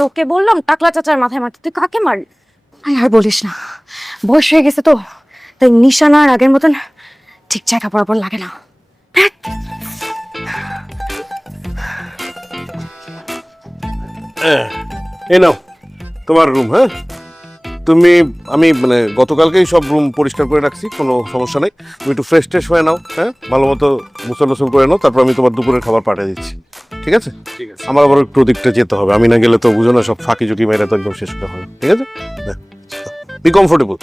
তোকে বললাম টাকলা চাচার মাথায় মারতে, তুই কাকে মারলি? আর বলিস না, বয়স হয়ে গেছে তো, তাই নিশানা আর আগের মতন ঠিক জায়গা বরাবর লাগে না। এই নাও তোমার রুম। হ্যাঁ, আমি মানে গতকালকেই সব রুম পরিষ্কার করে রাখছি, কোনো সমস্যা নেই। তুমি একটু ফ্রেশ ট্রেশ হয়ে নাও, হ্যাঁ, ভালো মতো গোসল টোসল করে নাও, তারপর আমি তোমার দুপুরের খাবার পাঠিয়ে দিচ্ছি। ঠিক আছে? আমার আবার একটু ওদিকটা যেতে হবে, আমি না গেলে তো বুঝো না, সব ফাঁকি ঝুঁকি মেরে তো একদম শেষ করা হবে। ঠিক আছে, বি কমফোর্টেবল।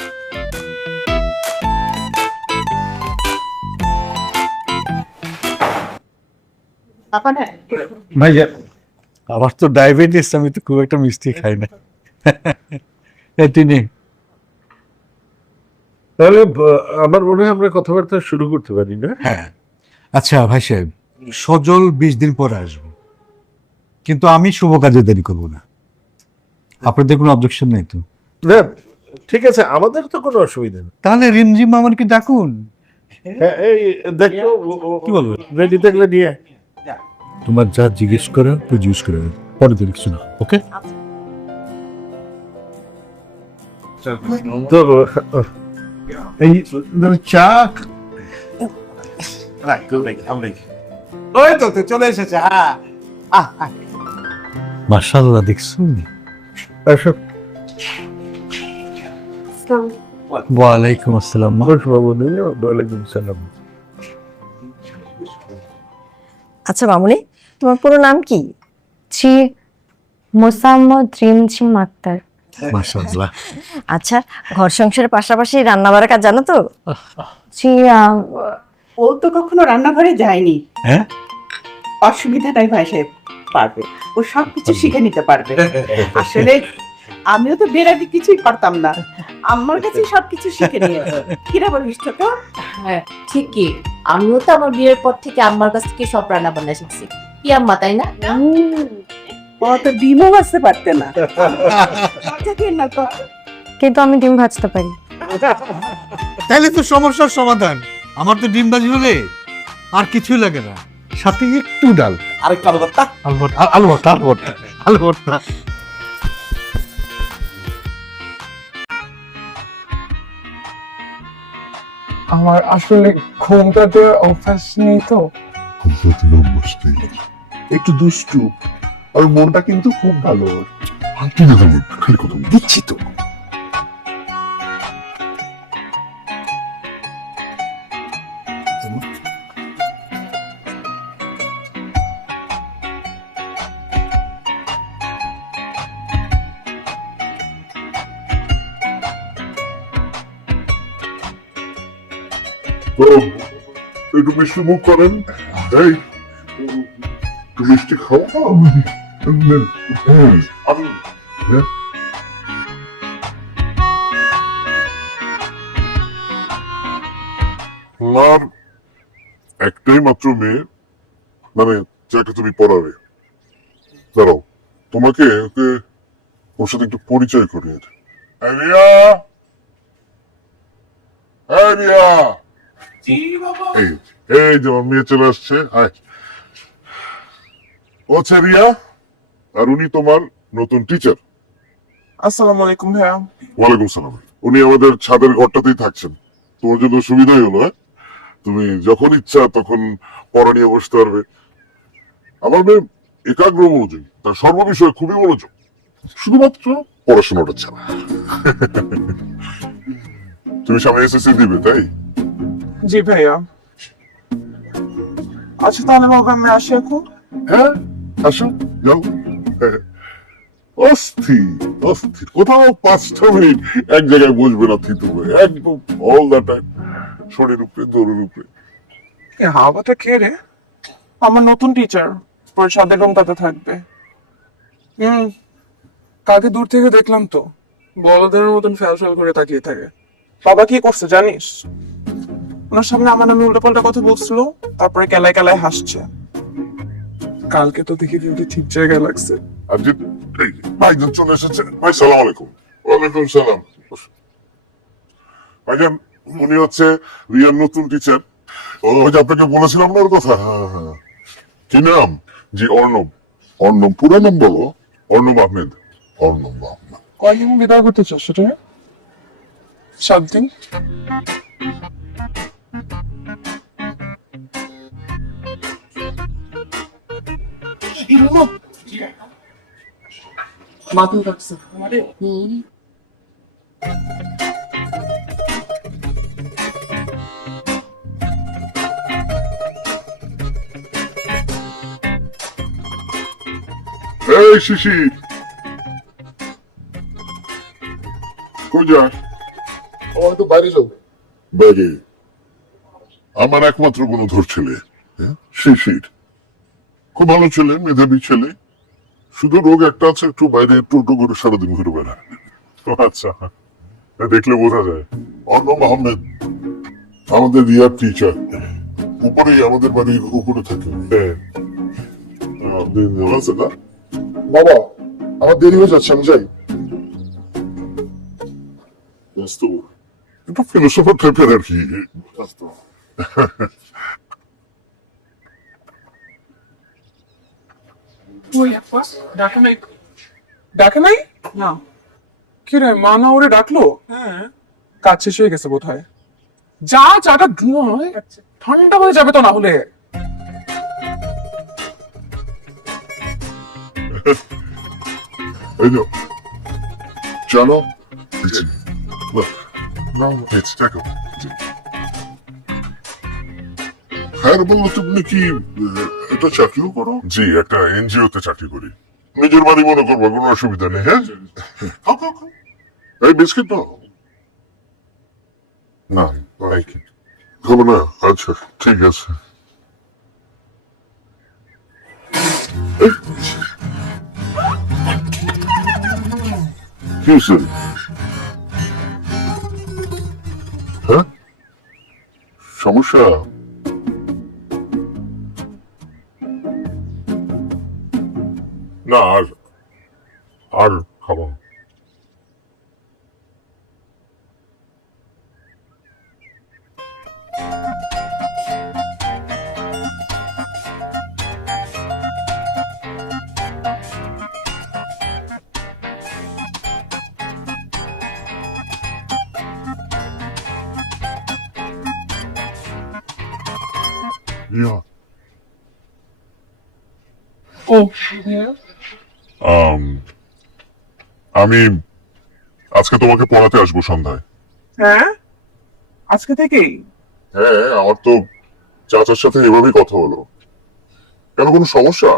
ভাইয়া আমার তো ডায়াবেটিস, আমি তো খুব একটা মিষ্টি খাই না। তিনি তাহলে আমার মনে হয় আমরা কথাবার্তা শুরু করতে পারি না? হ্যাঁ, আচ্ছা ভাই সাহেব, সজল 20 দিন পর আসবো, কিন্তু আমি শুভ কাজে দেরি করবো না। আপনাদের কোনো অবজেকশন নেই তো? না, ঠিক আছে, আমাদের তো কোনো অসুবিধা নেই। তাহলে রিমঝিম আমাকে ডাকুন। হ্যাঁ, এই দেখো কি বলবো? রেডি থাকলে নিয়ে। তোমার যা জিজ্ঞেস করা তুই জিজ্ঞেস করে পরে দেরি কিছু না, ওকে? তো এই চা ওই তো চলে এসেছে। হ্যাঁ, মাশাআল্লাহ, দেখছুন। এসব ওয়ালাইকুম আসসালাম। ওয়ালাইকুম সালাম। আচ্ছা মামুনি, তোমার পুরো নাম কি? জি, মোসাম্মদ রিমঝিম আক্তার। মাশাআল্লাহ। আচ্ছা, ঘর সংসারের পাশাপাশি রান্না বাড়ার কাজ জানো তো? জি, ও তো কখনো রান্নাঘরে যায়নি। হ্যাঁ, অসুবিধা নাই ভাই সাহেব, পারবে। ও সবকিছু শিখে নিতে পারবে। আসলে আমিও তো বেরাদি কিছুই পারতাম না, আমার কাছে সবকিছু শিখে নিয়েছে। কিরা বলিস তো? হ্যাঁ ঠিকই, আমিও তো আমার বিয়ের পর থেকে আম্মার কাছ থেকে সব রান্না বান্না শিখছি। কি আম্মা, তাই না? ও তো ডিমও ভাজতে পারতে না। লজ্জা দিয়েন না তো। কিন্তু আমি ডিম ভাজতে পারি। তাহলে তো সমস্যার সমাধান। আমার তো ডিম ভাজি হলে আর কিছুই লাগে না, সাথে একটু ডাল, আরেকটু আলু ভর্তা। আলু ভর্তা। আমার আসলে ঘুমটাতে অভ্যাস নেই তো। একটু দুষ্টু, আর মনটা কিন্তু খুব ভালো। খালি কথা দিচ্ছি তো। একটু মিষ্টি মুখ করেন। এই একটু মিষ্টি খাও। আমার একটাই মাত্র মেয়ে, মানে যাকে তুমি পড়াবে। দাঁড়াও, তোমাকে ওকে ওর সাথে একটু পরিচয় করিয়ে দিই। রিয়া, রিয়া, এই এই যে আমার মেয়ে চলে আসছে। ও আচ্ছা রিয়া, আর উনি তোমার নতুন টিচার। আসসালামু আলাইকুম ভাইয়া। ওয়ালাইকুম সালাম। উনি আমাদের ছাদের ঘরটাতেই থাকছেন, তোমার জন্য সুবিধাই হলো। হ্যাঁ, তুমি যখন ইচ্ছা তখন পড়া নিয়ে বসতে পারবে। আমার মেয়ে একাগ্র মনোযোগী, তার সর্ববিষয়ে খুবই মনোযোগ, শুধুমাত্র পড়াশোনাটা ছাড়া। তুমি সামনে এসএসসি দিবে, তাই? জি ভাইয়া। আচ্ছা তাহলে বাবা আমি আসি এখন। হ্যাঁ, আসো, যাও। অস্থির অস্থির, কোথাও 5টা মিনিট এক জায়গায় বসবে না, থিতু হয়ে একদম অল দ্য টাইম শরীর উপরে, দৌড়ের উপরে। হাওয়াটা কে রে? আমার নতুন টিচার, পরে সাদের রুমটাতে থাকবে। কাকে দূর থেকে দেখলাম তো, বলদের মতন ফ্যাল ফ্যাল করে তাকিয়ে থাকে। বাবা কি করছে জানিস? ওনার সামনে আমার নামে উল্টোপাল্টা কথা বলছিল, তারপরে কেলায় কেলায় হাসছে। কালকে তো দেখি কিন্তু ঠিক জায়গায় লাগছে। আর যে এই ভাইজান চলে এসেছে। ভাই সালাম আলাইকুম। ওয়ালাইকুম সালাম। ভাইজান, উনি হচ্ছে রিয়ার নতুন টিচার। ওই যে আপনাকে বলেছিলাম না ওর কথা। কি নাম? জি অর্ণব। অর্ণব, পুরো নাম বলো। অর্ণব আহমেদ। অর্ণব মাহমুদ। কয়দিন বিদায় করতে চাস সেটা? 7 দিন। মাথা কাটছে এই শিশির, কই যাস? আমার তো বাইরে যাবো। বাইরে? আমার একমাত্র গুণধর ছেলে, হ্যাঁ? শিশির খুব ভালো ছেলে, মেধাবী ছেলে, শুধু রোগ একটা আছে, একটু বাইরে টোটো করে সারাদিন ঘুরে বেড়ায়। আচ্ছা, দেখলে বোঝা যায়। অর্ণব আহমেদ আমাদের রিয়ার টিচার, উপরেই আমাদের বাড়ির উপরে থাকে। আপনি ভালো আছেন না? বাবা, আমার দেরি হয়ে যাচ্ছে, আমি যাই। ব্যস্ত, একটু ফিলোসফার টাইপের আর কি। ডাকে নাই? ডাকে নাই? না কি রে, মা না ওরে ডাকলো? হ্যাঁ, কাজ শেষ হয়ে গেছে বোধহয়। যা চাটা ধোঁয়া হয়ে যাচ্ছে, ঠান্ডা হয়ে যাবে তো না হলে। এই যাও, চলো। হ্যাঁ বললো, তুমি কি একটা চাকরিও করো? জি, একটা এনজিও তে চাকরি করি। নিজের বাড়ি মনে করবো, কোনো অসুবিধা নেই। হ্যাঁ, খাও, খাও, খাও। এই বিস্কিট নাও। না, খাবো না? আচ্ছা, ঠিক আছে। কি হয়েছে? হ্যাঁ, সমস্যা? না, আর খাবো না। Yeah. ও আমি আজকে তোমাকে পড়াতে আসবো সন্ধ্যায়। হ্যাঁ, আজকে থেকেই? হ্যাঁ, আমার তো চাচার সাথে এভাবেই কথা হলো। কেন, কোনো সমস্যা?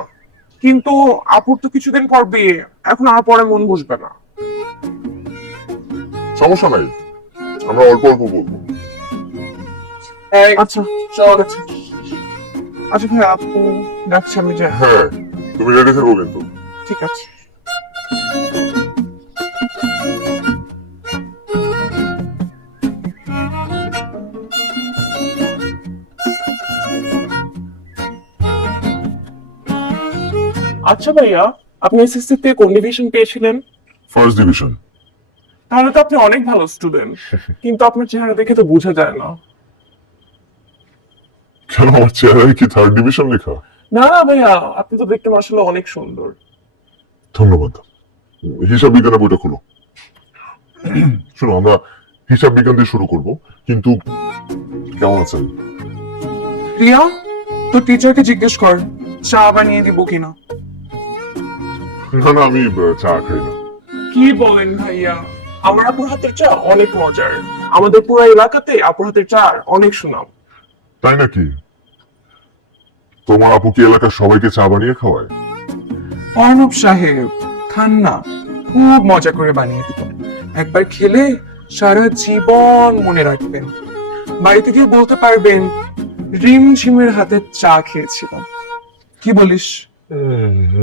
কিন্তু আপুর তো কিছুদিন পর বিয়ে, এখন আর পরে মন বসবে না। সমস্যা নাই, আমরা অল্প অল্প বলবো। আচ্ছা চল। আচ্ছা ভাই, আপু ডাকছি, আমি যাই। হ্যাঁ, তুমি রেডি থেকো কিন্তু। ঠিক আছে। আচ্ছা ভাইয়া, আপনি এসএসসি তে কোন ডিভিশন পেয়েছিলেন? First division. তাহলে তো আপনি অনেক ভালো স্টুডেন্ট, কিন্তু আপনার চেহারা দেখে তো বোঝা যায় না। কেন, আমার চেহারায় কি থার্ড ডিভিশন লেখা? না না ভাইয়া, আপনি তো দেখতে মাশাআল্লাহ অনেক সুন্দর। ধন্যবাদ। হিসাব বিজ্ঞানের বইটা খুলো। শোনো, আমরা হিসাব বিজ্ঞান দিয়ে শুরু করব, কিন্তু কেমন আছেন? রিয়া, তো টিচারকে জিজ্ঞেস কর চা বানিয়ে দিব কিনা। না না, আমি চা খাই না। কি বলেন ভাইয়া, আমার আপুর হাতের চা অনেক মজার, আমাদের পুরো এলাকাতে আপুর হাতের চা অনেক সুনাম। তাই নাকি? তোমার আপু কি এলাকার সবাইকে চা বানিয়ে খাওয়ায়? অর্ণব সাহেব, খান না, খুব মজা করে বানিয়ে দিব, একবার খেলে সারা জীবন মনে রাখবেন, বাড়িতে গিয়ে বলতে পারবেন রিমঝিমের হাতে চা খেয়েছিলাম। কি বলিস?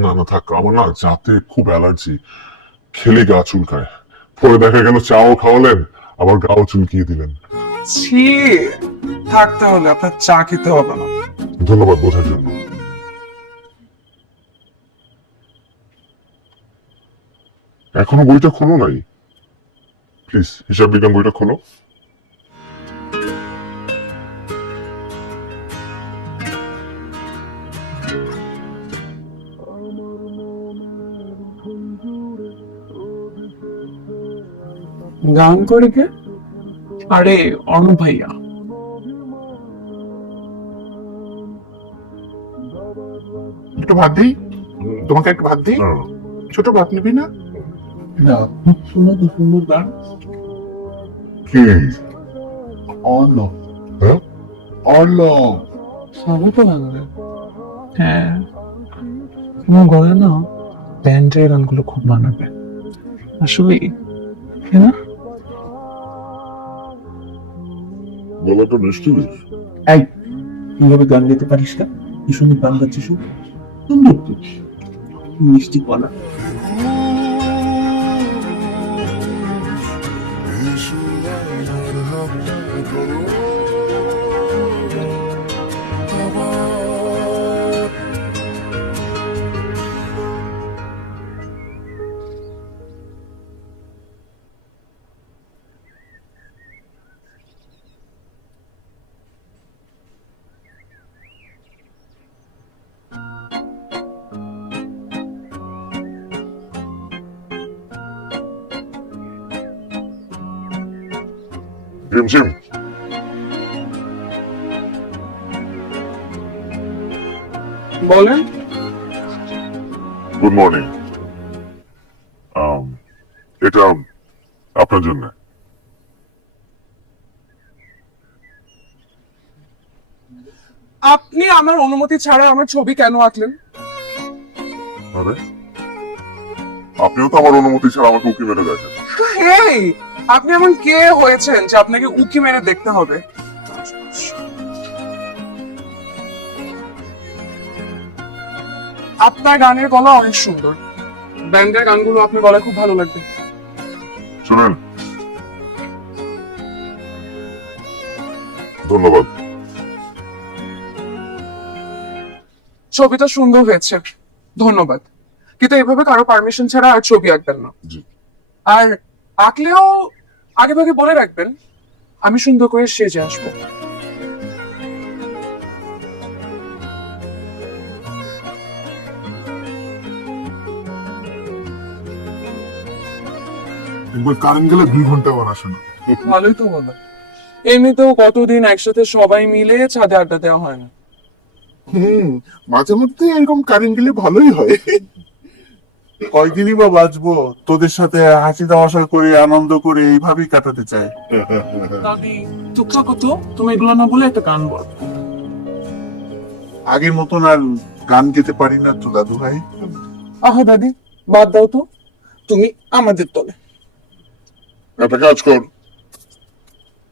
না না, থাক, আমার না চাতে খুব অ্যালার্জি, খেলে গা চুলকায়। পরে দেখা গেল চাও খাওয়ালেন, আবার গাও চুলকিয়ে দিলেন। ছি, থাক তাহলে, আপনার চা খেতে হবে না। ধন্যবাদ বোঝার জন্য। এখনো বইটা খোলো নাই? প্লিজ হিসাব বিজ্ঞান বইটা খোলো। গান করে কে? আরে অর্ণব ভাইয়া। একটু ভাত দিই, তোমাকে একটু ভাত দিই। ছোট ভাত নিবি না? না, খুব সুন্দর সুন্দর গান। কি অর্ণব, হ্যাঁ? অর্ণব। সবই তো লাগবে। হ্যাঁ, তোমার গলা না ব্যান্ডের গানগুলো খুব মানাবে আসলে, তাই না? গলাটা মিষ্টি বেশ। এই, কিভাবে গান গাইতে পারিস না? কি সুন্দর গান গাচ্ছিস, সুন্দর তো। মিষ্টি গলা। রিমঝিম, বলেন। Good morning. এটা আপনার জন্য। আপনি আমার অনুমতি ছাড়া আমার ছবি কেন আঁকলেন? আরে, আপনিও তো আমার অনুমতি ছাড়া আমাকে উকি মেরে দেখেন। এই, আপনি এমন কে হয়েছেন যে আপনাকে উকি মেরে দেখতে হবে? আপনার গানের গলা অনেক সুন্দর, ব্যান্ডের গানগুলো আপনার গলায় খুব ভালো লাগবে। শুনেন, ধন্যবাদ। ছবিটা সুন্দর হয়েছে, ধন্যবাদ, কিন্তু এভাবে কারো পারমিশন ছাড়া আর ছবি আঁকবেন না। জি। আর আঁকলেও আগে ভাগে বলে রাখবেন আমি সুন্দর করে সেজে আসবো। একবার কারেন্ট গেলে 2 ঘন্টা আবার আসে না। ভালোই তো বলো, এমনিতেও কতদিন একসাথে সবাই মিলে ছাদে আড্ডা দেওয়া হয় না। মাঝে মধ্যে এরকম কারেন্ট গেলে ভালোই হয়। কয়দিনই বা বাঁচবো, তোদের সাথে হাসি তামাশা করে আনন্দ করে এইভাবেই কাটাতে চাই। দাদি চুপ থাকো তো, তুমি এগুলো না বলে একটা গান বল। আগের মতন আর গান গেতে পারি না তো দাদু ভাই। আহা দাদি, বাদ দাও তো, তুমি আমাদের দলে। একটা কাজ কর,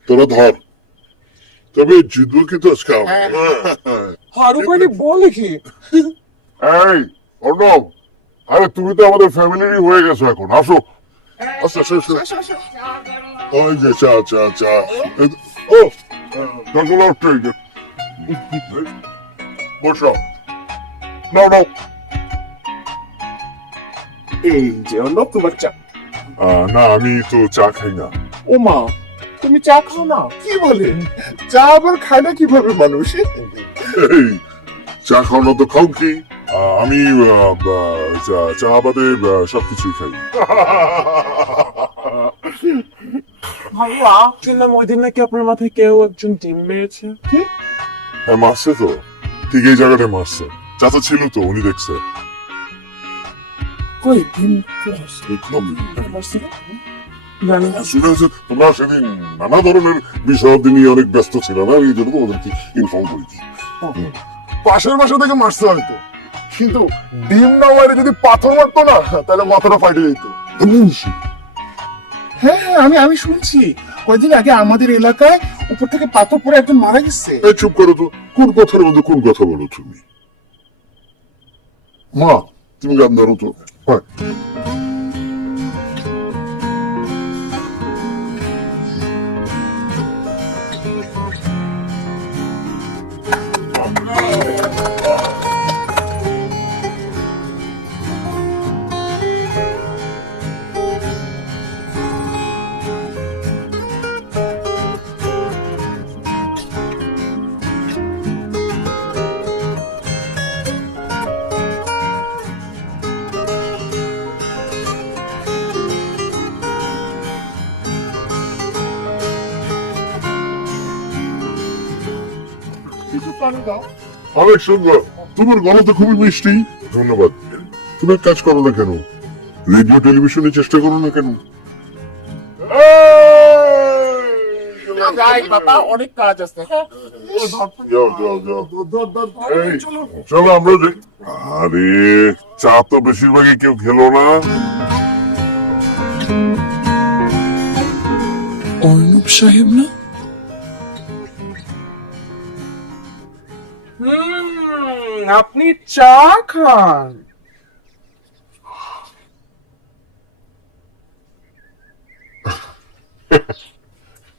তোরা ধর, তবে জিতবো কিন্তু আজকে আমি। ফারুক আলী বলে কি? এই অর্ণব, আরে তুমি তো আমাদের ফ্যামিলিরই হয়ে গেছো এখন, আসো। আচ্ছা, ওই যে চা চা চা। ও, কাকুলা উঠে বসো। নাও নাও। এই যে অর্ণব, তোমার চা। না, আমি তো চা খাই না। ও মা, তুমি চা খাও না? কি বলে, চা আবার খায় না কিভাবে মানুষ? এই, চা খাওয়ানো তো খাও কি, আমি চা বাদে সবকিছুই খাই। ভাইয়া, শুনলাম ওই দিন নাকি আপনার মাথায় কেউ একজন ডিম মেরেছে। হ্যাঁ, মারছে তো, ঠিক এই জায়গাটায় মারছে। চাচা ছিল তো, উনি দেখছে। কই ডিম দেখলাম। জানি না। শুনেছি তোমরা সেদিন নানা ধরনের বিষয় নিয়ে অনেক ব্যস্ত ছিল না, এই জন্য তোমাদেরকে ইনফর্ম করেছি। পাশের বাসা থেকে মারছে হয়তো, কিন্তু ডিম না মারে যদি পাথর মারতো না, তাহলে মাথাটা ফাটে যেত। হ্যাঁ হ্যাঁ, আমি শুনছি কয়েকদিন আগে আমাদের এলাকায় উপর থেকে পাথর পড়ে একজন মারা গেছে। এই চুপ করো তো, কোন কথার মধ্যে কোন কথা বলো তুমি? মা, তুমি গান ধরো তো। হয়। অনেক সুন্দর, তোমার গলা তো খুবই মিষ্টি। ধন্যবাদ। তুমি এক কাজ করো না কেন, রেডিও টেলিভিশনে চেষ্টা করো না কেন? যাই বাবা, অনেক কাজ আছে। যাও যাও যাও, এই, চলো আমরা যাই। আরে চা তো বেশিরভাগই কেউ খেলো না। অর্ণব সাহেব না? আপনি চা খান।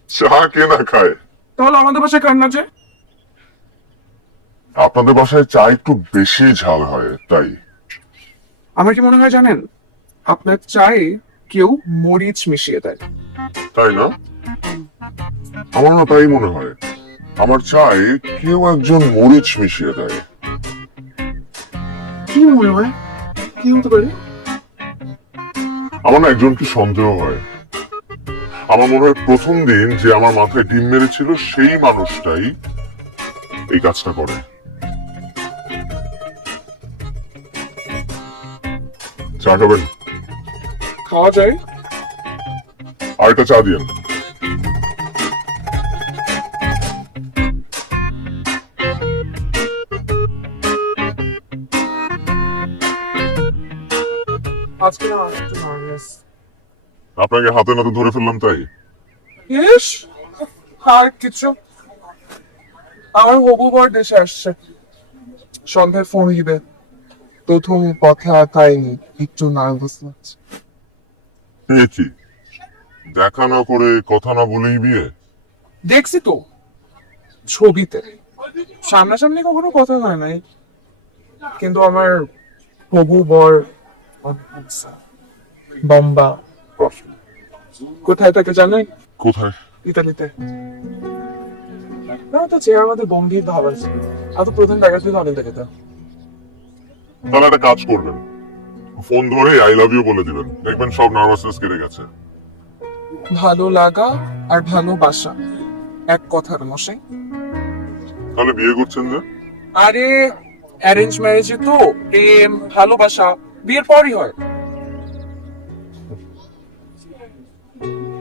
চা কে না খায়? তাহলে আমাদের বাসায় খান না যে? আপনাদের বাসায় চা একটু বেশি ঝাল হয় তাই। আমার কি মনে হয় জানেন, আপনার চায়ে কেউ মরিচ মিশিয়ে দেয়। তাই না? আমার না তাই মনে হয়, আমার চায়ে কেউ একজন মরিচ মিশিয়ে দেয়। কি মনে হয়? কি হতে পারে? আমার না একজনকে সন্দেহ হয়। আমার মনে হয় প্রথম দিন যে আমার মাথায় ডিম মেরেছিল সেই মানুষটাই এই কাজটা করে। চা খাবেন? খাওয়া যায়। আর একটা চা দিয়েন। আজকে না আমি একটু নার্ভাস। আপনাকে হাতে নাতে ধরে ফেললাম তাই। ইস, আর কিছু। আমার হবু বর দেশে আসছে, সন্ধ্যায় ফোন দিবে। প্রথম কথা তাইনি, একটু নার্ভাস লাগছে। এ কি, দেখা না করে কথা না বলেই বিয়ে? দেখছি তো ছবিতে, সামনাসামনি কখনো কথা হয় নাই। কিন্তু আমার হবু বর বম্বা। কোথায় থাকে জানেন? কোথায়? ইতালিতে। না তো চেহারা আমাদের গম্ভীর ভাব আছে, আর তো প্রথম দেখা থেকে অনেক দেখে। তাহলে একটা কাজ করবেন, ফোন ধরে আই লাভ ইউ বলে দিবেন, দেখবেন সব নার্ভাসনেস কেটে গেছে। ভালো লাগা আর ভালোবাসা এক কথার মশাই। তাহলে বিয়ে করছেন যে? আরে অ্যারেঞ্জ ম্যারেজে তো প্রেম ভালোবাসা বিয়ের পরই হয়।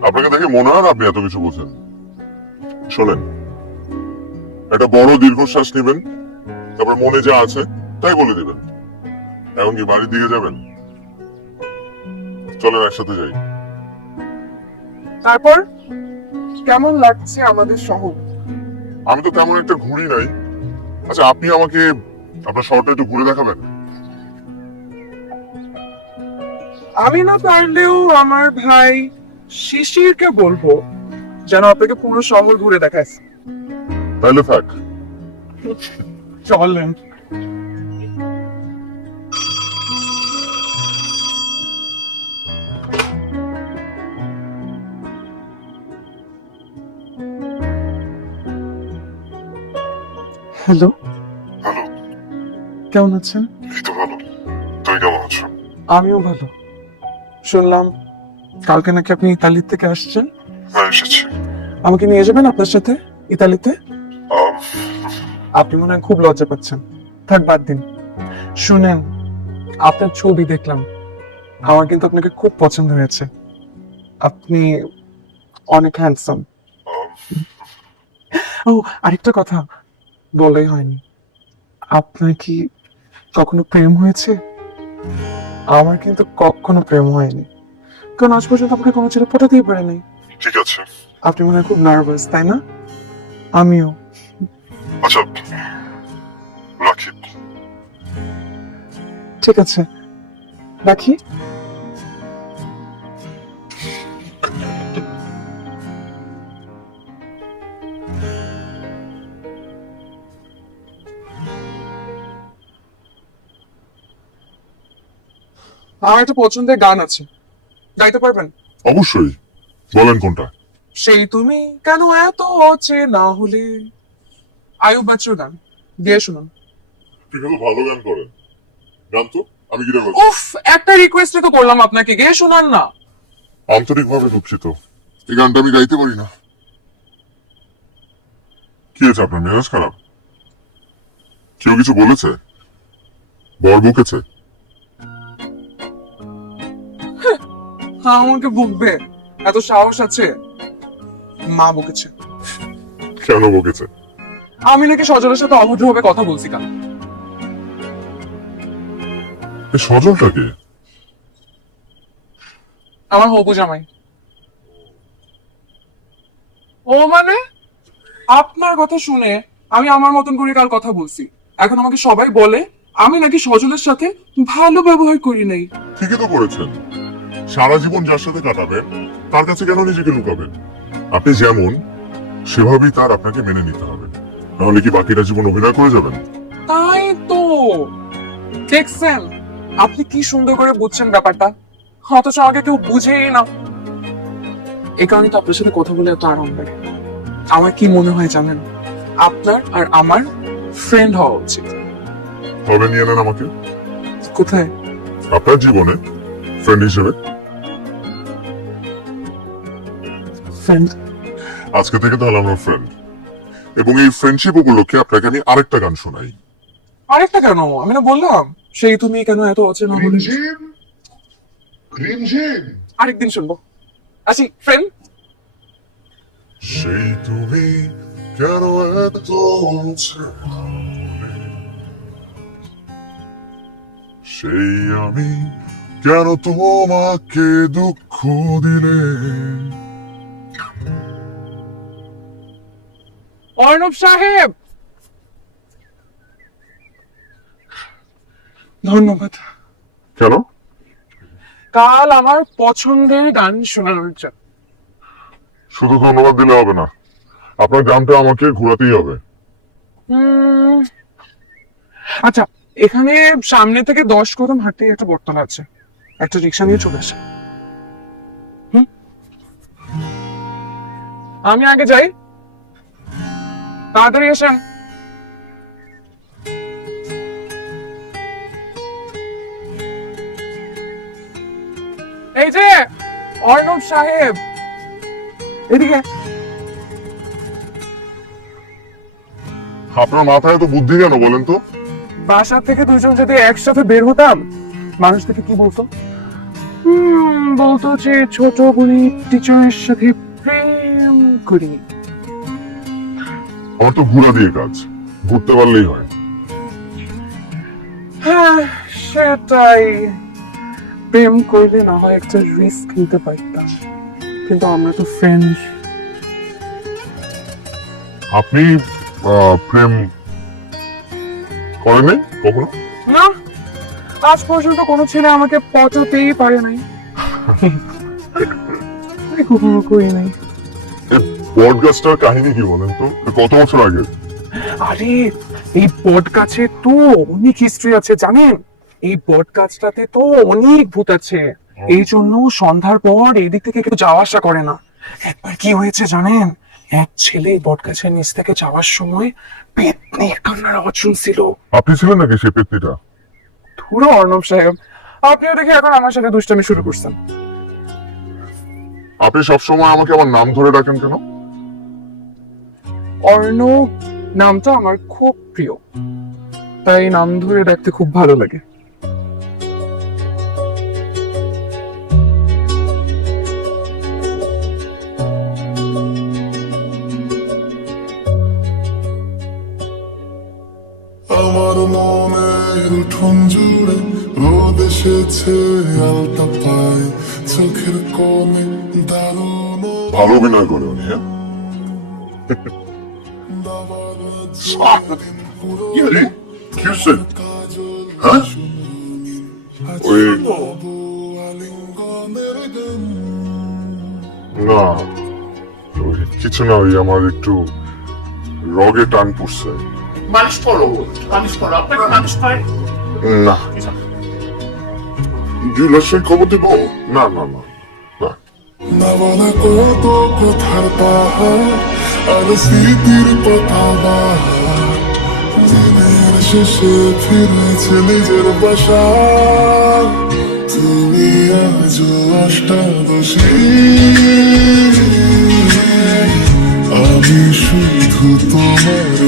আপনাকে দেখে মনে হয় না আপনি এত কিছু বোঝেন। শোনেন, একটা বড় দীর্ঘশ্বাস নেবেন, তারপর মনে যা আছে তাই বলে দিবেন। এখন কি বাড়ির দিকে যাবেন? চলেন একসাথে যাই। তারপর কেমন লাগছে আমাদের শহর? আমি তো তেমন একটা ঘুরি নাই। আচ্ছা, আপনি আমাকে আপনার শহরটা একটু ঘুরে দেখাবেন? আমি না পারলেও আমার ভাই শিশিরকে বলবো যেন আপনাকে পুরো শহর ঘুরে দেখায়। তাহলে থাক। চলেন। হ্যালো, হ্যালো, কেমন আছেন? এই তো ভালো। তুই কেমন আছো? আমিও ভালো। শুনলাম কালকে নাকি আপনি ইতালি থেকে আসছেন। হ্যাঁ, এসেছি। আমাকে নিয়ে যাবেন আপনার সাথে ইতালিতে? আপনি মনে হয় খুব লজ্জা পাচ্ছেন। থাক, বাদ দিন। শুনেন, আপনার ছবি দেখলাম, আমার কিন্তু আপনাকে খুব পছন্দ হয়েছে। আপনি অনেক হ্যান্ডসাম। ও, আরেকটা কথা বলাই হয়নি, আপনার কি কখনো প্রেম হয়েছে? আমার কিন্তু কখনো প্রেম হয়নি, কারণ আজ পর্যন্ত আপনাকে কোনো ছেলে পটাতেই পারে নাই। ঠিক আছে। আপনি মনে হয় খুব নার্ভাস, তাই না? আমিও। আচ্ছা, রাখি। ঠিক আছে, রাখি। আমার একটা পছন্দের গান আছে, গাইতে পারবেন? অবশ্যই, বলেন কোনটা? সেই তুমি কেন এত অচেনা হলে। আয়ুব বাচ্চুর গান, গিয়ে শুনুন। আপনি কিন্তু ভালো গান করেন। গান তো আমি গিটার বাজাই। উফ, একটা রিকোয়েস্ট তো করলাম আপনাকে, গিয়ে শোনান না। আন্তরিকভাবে দুঃখিত, এই গানটা আমি গাইতে পারি না। কি হয়েছে, আপনার মেজাজ খারাপ? কেউ কিছু বলেছে? বর বকেছে? হ্যাঁ, আমাকে বকবে? এত সাহস আছে? মা বকেছে। কেন বকেছে? আমি নাকি সজলের সাথে অভদ্রভাবে কথা বলছি কেন? এই সজলটাকে? আমার হবু জামাই। ও মানে আপনার কথা শুনে আমি আমার মতন করে কার কথা বলছি, এখন আমাকে সবাই বলে আমি নাকি সজলের সাথে ভালো ব্যবহার করি নাই। ঠিকই তো করেছেন। সারা জীবন যার সাথে কাটাবেন তার কাছে কেন নিজেকে লুকাবেন? আপনি যেমন সেভাবেই তার আপনাকে মেনে নিতে হবে, নাহলে কি বাকিটা জীবন অভিনয় করে যাবেন? তাই তো দেখছেন, আপনি কি সুন্দর করে বুঝছেন ব্যাপারটা, অথচ আমাকে কেউ বুঝেই না। এই কারণে তো আপনার সাথে কথা বলে এত আরাম লাগে। আমার কি মনে হয় জানেন, আপনার আর আমার ফ্রেন্ড হওয়া উচিত। তবে নিয়ে নেন আমাকে কোথায়? আপনার জীবনে ফ্রেন্ড হিসেবে। ফ্রেন্ড? আজকে থেকে তাহলে আমরা ফ্রেন্ড, এবং এই ফ্রেন্ডশিপ উপলক্ষে আপনাকে আমি আরেকটা গান শোনাই। আরেকটা কেন? আমি না বললাম সেই তুমি কেন এত অচেনা বলে। আরেকদিন শুনবো। আসি ফ্রেন্ড। সেই তুমি কেন এত অচেনা বলে, সেই আমি কেন তোমাকে দুঃখ দিলে। অর্ণব সাহেব, ধন্যবাদ। কেন? কাল আমার পছন্দের গান শোনানোর জন্য। শুধু ধন্যবাদ দিলে হবে না, আপনার গানটা আমাকে ঘোরাতেই হবে। আচ্ছা, এখানে সামনে থেকে 10 কদম হাঁটতেই একটা বটতলা আছে, একটা রিক্সা নিয়ে চলে আসে। আমি আগে যাই, তাড়াতাড়ি আসেন। এই যে অর্ণব সাহেব, এদিকে। আপনার মাথায় তো বুদ্ধি কেন বলেন তো? বাসা থেকে দুজন যদি একসাথে বের হতাম, মানুষ থেকে কি বলতো? বলতো যে ছোট বুড়ি টিচারের সাথে প্রেম করি। আমার তো ঘোরা দিয়ে কাজ, ঘুরতে পারলেই হয়। হ্যাঁ, সেটাই। প্রেম করলে না হয় একটা রিস্ক নিতে পারতাম, কিন্তু আমরা তো ফ্রেন্ড। আপনি প্রেম করেন কখনো? না, আজ পর্যন্ত কোনো ছেলে আমাকে পটাতেই পারে নাই। আমি কখনো করি নাই। বট গাছটার কাহিনী কি বলেন তো? কত বছর আগে? আরে এই বট গাছে তো অনেক হিস্ট্রি আছে জানেন। এই বট গাছটাতে তো অনেক ভূত আছে, এই জন্য সন্ধ্যার পর এই দিক থেকে কেউ যাওয়া আসা করে না। একবার কি হয়েছে জানেন, এক ছেলে বট গাছের নিচ থেকে যাওয়ার সময় পেতনির কান্নার আওয়াজ শুনছিল। আপনি ছিলেন নাকি সেই পেতনিটা? পুরো অর্ণব সাহেব, আপনিও দেখি এখন আমার সাথে দুষ্টামি শুরু করছেন। আপনি সবসময় আমাকে আমার নাম ধরে ডাকেন কেন? অর্ণব নামটা আমার খুব প্রিয়, তাই নাম ধরে ডাকতে খুব ভালো লাগে। আমার মনের উঠোন জুড়ে রোদ এসেছে আলতা পায়, চোখের কোণে দারুণ ভালো অভিনয় করে উনি, হ্যাঁ? কি রে? কি হচ্ছে? হ্যাঁ? ওই না, ওই কিছু না, ওই আমার একটু রগে টান পড়ছে। মালিশ করো, মালিশ করো, আপনাকে মালিশ করে না, জুলাসের খবর দেবো? না না না না। না বলা কত কথার পাহাড় আর স্মৃতির পতাকার, দিনের শেষে ফিরেছে নিজের বাসা। তুমি আজ অষ্টাদশী, আমি শুধু তোমার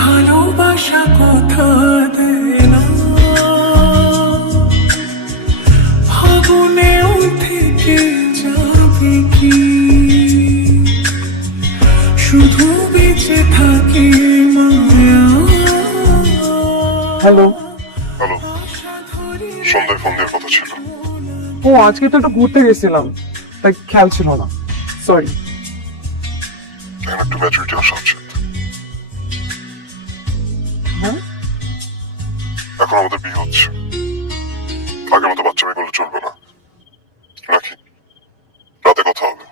ভালোবাসা কথা দেয় না, ফাগুনেও থেকে যাবে কি, শুধু বেঁচে থাকে মায়া। হ্যালো। হ্যালো, সন্ধ্যায় ফোন দেওয়ার কথা ছিল। ও আজকে তো একটু ঘুরতে গেছিলাম, তাই খেয়াল ছিল না, সরি। এখন একটু ম্যাচুরিটি আসা উচিত। হ্যাঁ? এখন আমাদের বিয়ে হচ্ছে, আগের মতো বাচ্চা মেয়ে করলে চলবে না। রাখি, রাতে কথা হবে।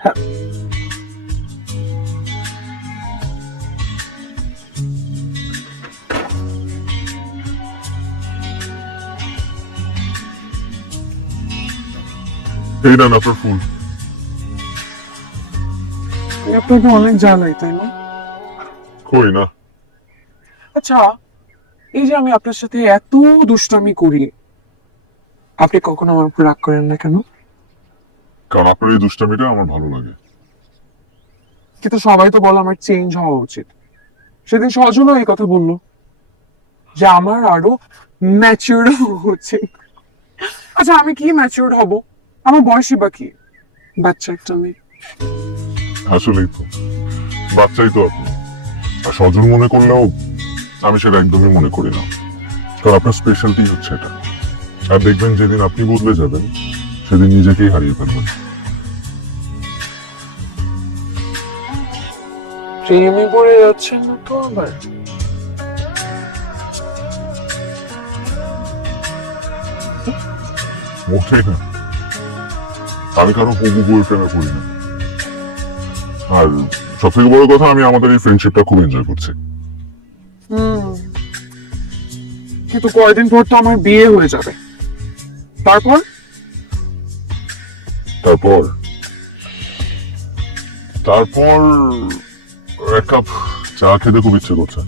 হ্যাঁ। এই নেন আপনার ফুল। আমি আপনাকে অনেক জানাই, তাই না? কই না, আচ্ছা, এই যে আমি আপনার সাথে এত দুষ্টামি করি, আপনি কখনো আমার উপর রাগ করেন না কেন? কারণ আপনার এই দুষ্টামিটা আমার ভালো লাগে। কিন্তু সবাই তো বলে আমার চেঞ্জ হওয়া উচিত। সেদিন সজলও এই কথা বললো যে আমার আরো ম্যাচিউর হওয়া উচিত। আচ্ছা, আমি কি ম্যাচিউর হব? আমার বয়সই বা কি? বাচ্চা একটা মেয়ে। আসলেই তো বাচ্চাই তো আপনি, আর সজল মনে করলেও আমি সেটা একদমই মনে করি না। কারণ আপনার স্পেশালিটি হচ্ছে এটা। আর দেখবেন যেদিন আপনি বদলে যাবেন সেদিন নিজেকেই হারিয়ে ফেলবেন। প্রেমে পড়ে যাচ্ছেন না তো আবার? মোটেই না, আমি কারো হবু বউয়ের প্রেমে পড়ি না। আর সব থেকে বড় কথা, আমি আমাদের এই ফ্রেন্ডশিপটা খুব এনজয় করছি। কিন্তু কয়দিন পর তো আমার বিয়ে হয়ে যাবে, তারপর? তারপর তারপর এক কাপ চা খেতে খুব ইচ্ছে করছে।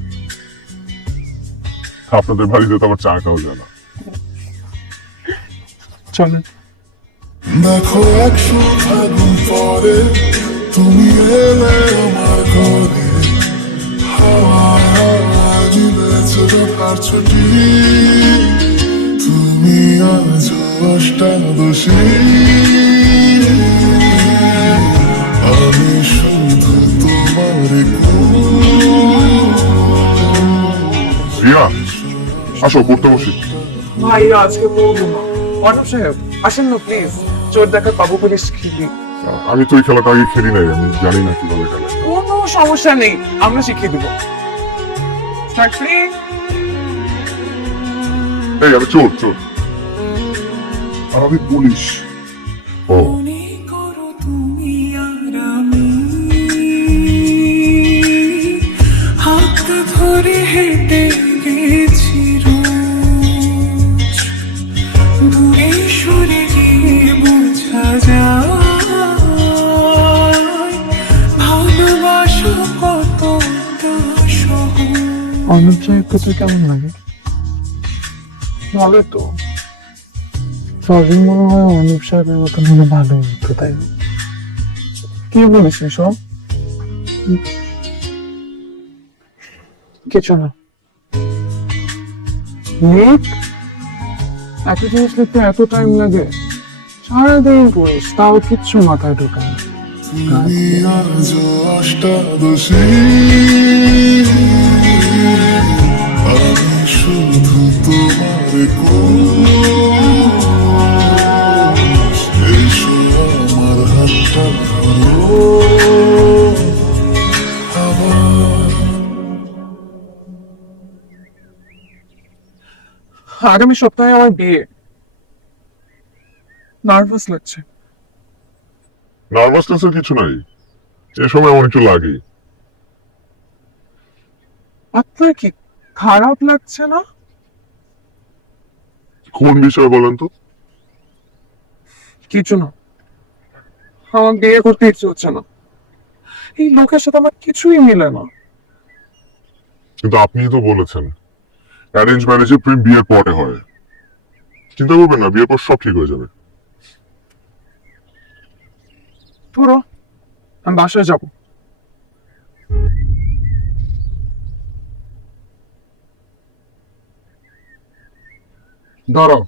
আপনাদের বাড়িতে তো আবার চা খাওয়া যায় না। চলেন। দেখো 100 ফাগুন পরে তুমি এলে আমার ঘরে, হাওয়ায় হাওয়ায় মিলেছে ঢোকার ছুটি, তুমি আজ অষ্টাদশী, আমি শুধু তোমার রিয়া, আসো পড়তে বসি। ভাই আজকে বলবো না। অর্ণব সাহেব আসেন না প্লিজ, চোর দেখা পাবো পুলিশ খেলি। আমি তো এই খেলাটা আগে খেলি নাই, আমি জানি না কিভাবে খেলে। কোনো সমস্যা নেই, আমরা শিখিয়ে দিব। Start free. এই আমি চোর চোর, আর আমি পুলিশ। ও মনে করো তুমি আর আমি, হাত ধরে হেঁটে গেছি রোজ, দূরে সরে গিয়ে বোঝা যায় ভালোবাসা কতটা সহজ। অর্ণব সাহেবকে তো কেমন লাগে? ভালো তো। সবই মনে হয় অর্ণব সাহেবের মতন হলে ভালোই হতো, তাই না? কি বলিস সব? কিছু না। লিখ, একটা জিনিস লিখতে এত টাইম লাগে? সারাদিন পড়িস, তাও কিচ্ছু মাথায় ঢোকে না। তুমি আজ অষ্টাদশী, আমি শুধু তোমার কোষ, এসো আমার হাতটা ধরো আবার। আগামী সপ্তাহে আমার বিয়ে, নার্ভাস লাগছে। নার্ভাসনেসের কিছু নাই, এ সময় আমার একটু লাগে। আপনার কি খারাপ লাগছে না? কোন বিষয় বলেন তো? কিছু না, আমার বিয়ে করতে ইচ্ছে হচ্ছে না। এই লোকের সাথে আমার কিছুই মিলে না। কিন্তু আপনি তো বলেছেন অ্যারেঞ্জ ম্যারেজে প্রেম বিয়ের পরে হয়। চিন্তা করবেন না, বিয়ের পর সব ঠিক হয়ে যাবে। পুরো আমি বাসায় যাব। দাঁড়াও,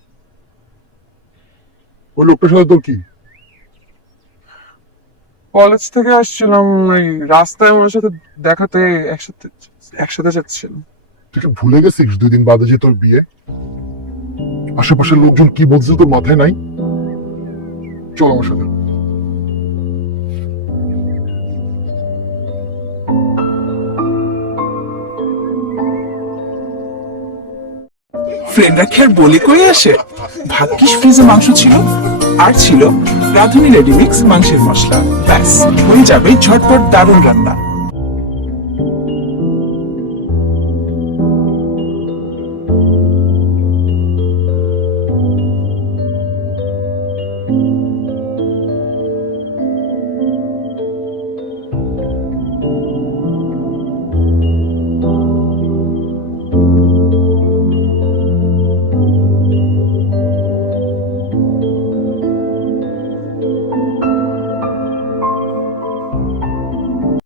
ওই লোকটার সাথে তোর কি? কলেজ থেকে আসছিলাম, এই রাস্তায় ওনার সাথে দেখাতে একসাথে একসাথে যাচ্ছিলাম। তুই কি ভুলে গেছিস 2 দিন বাদে যে তোর বিয়ে? আশেপাশের লোকজন কি বলছে তোর মাথায় নাই? চল আমার সাথে। ফ্রেন্ডরা কি আর বলি করে আসে? ভাগ্যিস ফ্রিজে মাংস ছিল, আর ছিল রাঁধুনি রেডিমিক্স মাংসের মশলা। ব্যাস হয়ে যাবে ঝটপট দারুণ রান্না।